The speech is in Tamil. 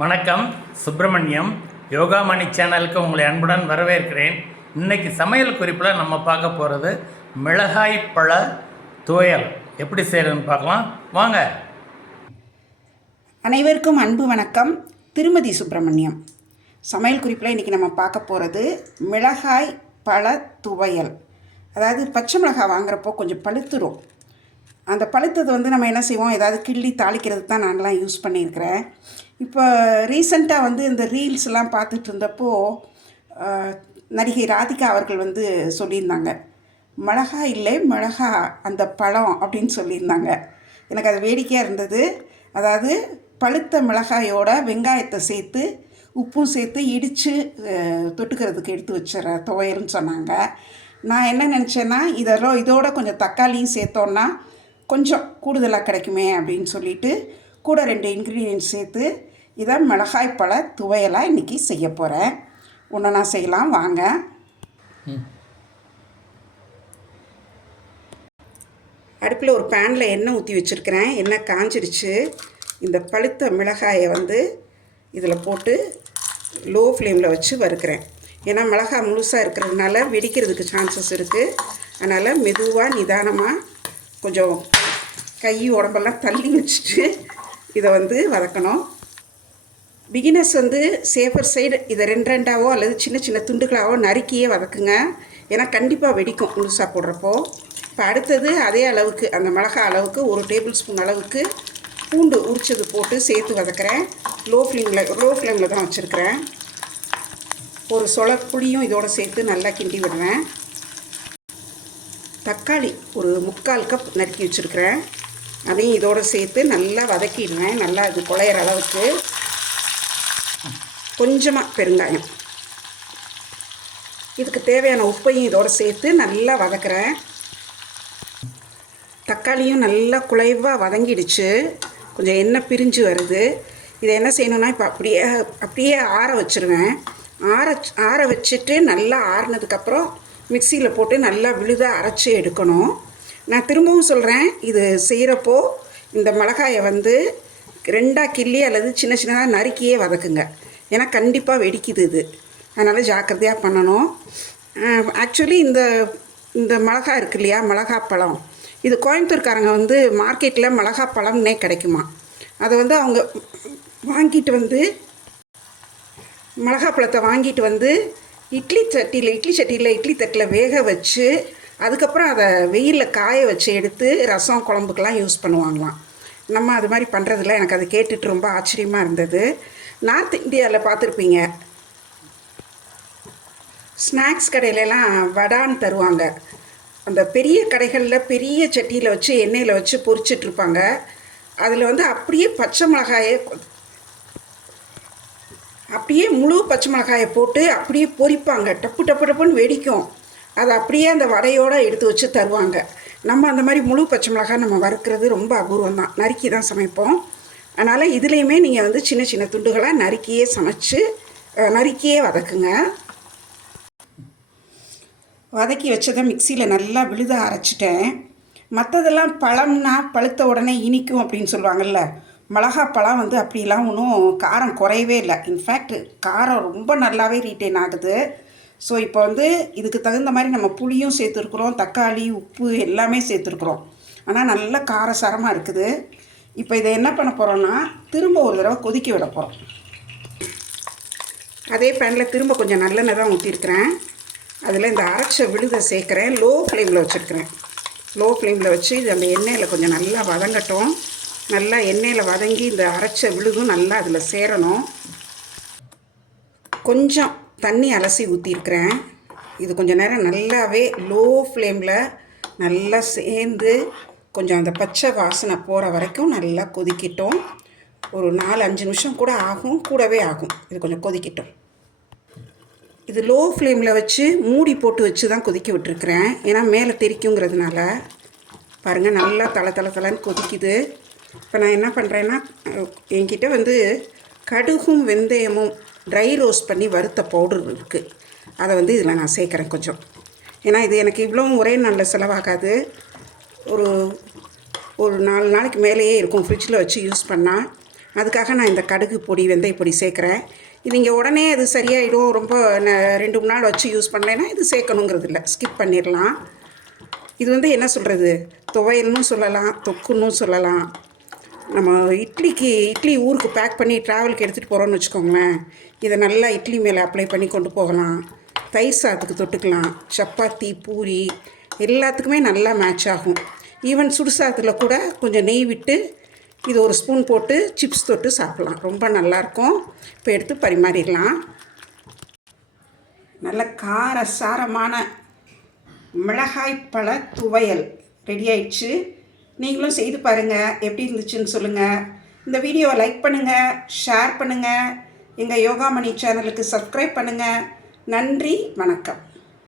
வணக்கம். சுப்பிரமணியம் யோகா மணி சேனலுக்கு உங்களை அன்புடன் வரவேற்கிறேன். இன்றைக்கி சமையல் குறிப்பில் நம்ம பார்க்க போகிறது மிளகாய் பழ துவையல் எப்படி செய்கிறதுன்னு பார்க்கலாம் வாங்க. அனைவருக்கும் அன்பு வணக்கம். திருமதி சுப்பிரமணியம். சமையல் குறிப்பில் இன்றைக்கி நம்ம பார்க்க போகிறது மிளகாய் பழ துவையல். அதாவது பச்சை மிளகாய் வாங்குறப்போ கொஞ்சம் பழுத்துரும். அந்த பழுத்தது நம்ம என்ன செய்வோம், ஏதாவது கிள்ளி தாளிக்கிறதுக்கு தான் நாங்களாம் யூஸ் பண்ணியிருக்கிறேன். இப்போ ரீசெண்டாக இந்த ரீல்ஸ்லாம் பார்த்துட்டு இருந்தப்போ நடிகை ராதிகா அவர்கள் சொல்லியிருந்தாங்க, மிளகா இல்லை மிளகா அந்த பழம் அப்படின்னு சொல்லியிருந்தாங்க. எனக்கு அது வேடிக்கையாக இருந்தது. அதாவது பழுத்த மிளகாயோட வெங்காயத்தை சேர்த்து உப்பும் சேர்த்து இடித்து தொட்டுக்கிறதுக்கு எடுத்து வச்சுற துவையல்னு சொன்னாங்க. நான் என்ன நினச்சேன்னா, இதோட கொஞ்சம் தக்காளியும் சேர்த்தோன்னா கொஞ்சம் கூடுதலாக கிடைக்குமே அப்படின்னு சொல்லிட்டு கூட 2 இன்க்ரீடியன்ட்ஸ் சேர்த்து இதை மிளகாய் பழ துவையலாக இன்றைக்கி செய்ய போகிறேன். ஒன்றா செய்யலாம் வாங்க. அடுப்பில் ஒரு பேனில் எண்ணெய் ஊற்றி வச்சுருக்கிறேன். எண்ணெய் காஞ்சிடுச்சு. இந்த பழுத்த மிளகாயை இதில் போட்டு லோ ஃப்ளேமில் வச்சு வறுக்கிறேன். ஏன்னா மிளகாய் முழுசாக இருக்கிறதுனால வெடிக்கிறதுக்கு சான்சஸ் இருக்குது. அதனால் மெதுவாக நிதானமாக கொஞ்சம் கை உடம்பெல்லாம் தள்ளி வச்சுட்டு இதை வதக்கணும். பிகினர்ஸ் சேஃபர் சைடு இதை 2 அல்லது சின்ன சின்ன துண்டுகளாவோ நறுக்கியே வதக்குங்க. ஏன்னா கண்டிப்பாக வெடிக்கும் முழுசாக போடுறப்போ. இப்போ அடுத்தது அதே அளவுக்கு அந்த மிளகாய் அளவுக்கு 1 டேபிள் ஸ்பூன் அளவுக்கு பூண்டு உரிச்சது போட்டு சேர்த்து வதக்கிறேன். லோ ஃப்ளேமில் தான் வச்சுருக்கிறேன். ஒரு சொல புளியும் இதோடு சேர்த்து நல்லா கிண்டி விடுறேன். தக்காளி ஒரு 3/4 கப் நறுக்கி வச்சுருக்கிறேன். அதையும் இதோடு சேர்த்து நல்லா வதக்கிடுவேன். நல்லா அது குழையிற அளவுக்கு. கொஞ்சமாக பெருங்காயம், இதுக்கு தேவையான உப்பையும் இதோடு சேர்த்து நல்லா வதக்கிறேன். தக்காளியும் நல்லா குழைவாக வதங்கிடுச்சு. கொஞ்சம் எண்ணெய் பிரிஞ்சு வருது. இதை என்ன செய்யணுன்னா, இப்போ அப்படியே ஆற வச்சுருவேன். ஆற வச்சுட்டு நல்லா ஆறினதுக்கப்புறம் மிக்சியில் போட்டு நல்லா விழுதாக அரைச்சி எடுக்கணும். நான் திரும்பவும் சொல்கிறேன், இது செய்கிறப்போ இந்த மிளகாயை 2 கிள்ளி அல்லது சின்ன சின்னதாக நறுக்கியே வதக்குங்க. ஏன்னா கண்டிப்பாக வெடிக்குது இது. அதனால் ஜாக்கிரதையாக பண்ணணும். ஆக்சுவலி இந்த மிளகாய் இருக்கு இல்லையா, மிளகாய் பழம், இது கோயம்புத்தூர்காரங்க மார்க்கெட்டில் மிளகாய் பழம்னே கிடைக்குமா. அதை அவங்க வாங்கிட்டு மிளகாய் பழத்தை வாங்கிட்டு இட்லி தட்டில் வேக வச்சு அதுக்கப்புறம் அதை வெயிலில் காய வச்சு எடுத்து ரசம் குழம்புக்கெல்லாம் யூஸ் பண்ணுவாங்களாம். நம்ம அது மாதிரி பண்ணுறதில்ல. எனக்கு அதை கேட்டுட்டு ரொம்ப ஆச்சரியமாக இருந்தது. நார்த் இந்தியாவில் பார்த்துருப்பீங்க, ஸ்நாக்ஸ் கடையிலலாம் வடான்னு தருவாங்க. அந்த பெரிய கடைகளில் பெரிய சட்டியில் வச்சு எண்ணெயில் வச்சு பொரிச்சிட்ருப்பாங்க. அதில் அப்படியே பச்சை மிளகாயை முழு பச்சை மிளகாயை போட்டு அப்படியே பொரிப்பாங்க. டப்பு டப்பு டப்புன்னு வெடிக்கும். அதை அப்படியே அந்த வடையோடு எடுத்து வச்சு தருவாங்க. நம்ம அந்த மாதிரி முழு பச்சை மிளகாய் நம்ம வறுக்கிறது ரொம்ப அபூர்வம் தான். நறுக்கி தான் சமைப்போம். அதனால் இதுலேயுமே நீங்கள் சின்ன சின்ன துண்டுகளாக நறுக்கியே வதக்குங்க. வதக்கி வச்சதை மிக்சியில் நல்லா விழுதாக அரைச்சிட்டேன். மற்றதெல்லாம் பழம்னா பழுத்த உடனே இனிக்கும் அப்படின்னு சொல்லுவாங்கள்ல, மிளகாப்பழம் அப்படிலாம் ஒன்றும் காரம் குறையவே இல்லை. இன்ஃபேக்ட் காரம் ரொம்ப நல்லாவே ரீட்டைன் ஆகுது. ஸோ இப்போ இதுக்கு தகுந்த மாதிரி நம்ம புளியும் சேர்த்துருக்குறோம், தக்காளி உப்பு எல்லாமே சேர்த்துருக்குறோம். ஆனால் நல்ல காரசாரமாக இருக்குது. இப்போ இதை என்ன பண்ண போகிறோன்னா, திரும்ப ஒரு தடவை கொதிக்க விட போகிறோம். அதே பேனில் திரும்ப கொஞ்சம் நல்லெண்ணெய் தான் ஊற்றிருக்கிறேன். அதில் இந்த அரைச்ச விழுதை சேர்க்குறேன். லோ ஃப்ளேமில் வச்சுருக்கிறேன். லோ ஃப்ளேமில் வச்சு இது அந்த எண்ணெயில் கொஞ்சம் நல்லா வதங்கட்டும். நல்லா எண்ணெயில் வதங்கி இந்த அரைச்ச விழுதும் நல்லா அதில் சேரணும். கொஞ்சம் தண்ணி அலசி ஊற்றிருக்கிறேன். இது கொஞ்சம் நேரம் நல்லாவே லோ ஃப்ளேமில் நல்லா சேர்ந்து கொஞ்சம் அந்த பச்சை வாசனை போகிற வரைக்கும் நல்லா கொதிக்கட்டும். ஒரு 4-5 நிமிஷம் கூட ஆகும், கூடவே ஆகும். இது கொஞ்சம் கொதிக்கட்டும். இது லோ ஃப்ளேமில் வச்சு மூடி போட்டு வச்சு தான் கொதிக்க விட்டுருக்குறேன். ஏன்னா மேலே தெரிக்குங்கிறதுனால. பாருங்கள் நல்லா தலை கொதிக்குது. இப்போ நான் என்ன பண்ணுறேன்னா, என்கிட்ட கடுகும் வெந்தயமும் ட்ரை ரோஸ்ட் பண்ணி வறுத்த பவுடர் இருக்குது. அதை இதில் நான் சேர்க்குறேன் கொஞ்சம். ஏன்னா இது எனக்கு இவ்வளோ ஒரே நாளில் செலவாகாது. ஒரு 4 நாளைக்கு மேலேயே இருக்கும் ஃப்ரிட்ஜில் வச்சு யூஸ் பண்ணால். அதுக்காக நான் இந்த கடுகு பொடி வெந்தய பொடி சேர்க்குறேன். இது இங்கே உடனே அது சரியாயிடும், ரொம்ப 2-3 நாள் வச்சு யூஸ் பண்ணலைன்னா இது சேர்க்கணுங்கிறது இல்லை, ஸ்கிப் பண்ணிடலாம். இது வந்து என்ன சொல்கிறது, துவையல்னு சொல்லலாம், தொக்குன்னு சொல்லலாம். நம்ம இட்லி ஊருக்கு பேக் பண்ணி ட்ராவலுக்கு எடுத்துகிட்டு போகிறோன்னு வச்சுக்கோங்களேன், இதை நல்லா இட்லி மேலே அப்ளை பண்ணி கொண்டு போகலாம். தயிர் சாதத்துக்கு தொட்டுக்கலாம், சப்பாத்தி பூரி எல்லாத்துக்குமே நல்லா மேட்ச் ஆகும். ஈவன் சுடுசாதத்தில் கூட கொஞ்சம் நெய் விட்டு இது ஒரு ஸ்பூன் போட்டு சிப்ஸ் தொட்டு சாப்பிட்லாம், ரொம்ப நல்லாயிருக்கும். இப்போ எடுத்து பரிமாறிடலாம். நல்ல காரசாரமான மிளகாய் பழ துவையல் ரெடி ஆயிடுச்சு. நீங்களும் செய்து பாருங்கள், எப்படி இருந்துச்சுன்னு சொல்லுங்கள். இந்த வீடியோவை லைக் பண்ணுங்கள், ஷேர் பண்ணுங்கள், எங்கள் யோகாமணி சேனலுக்கு சப்ஸ்கிரைப் பண்ணுங்கள். நன்றி, வணக்கம்.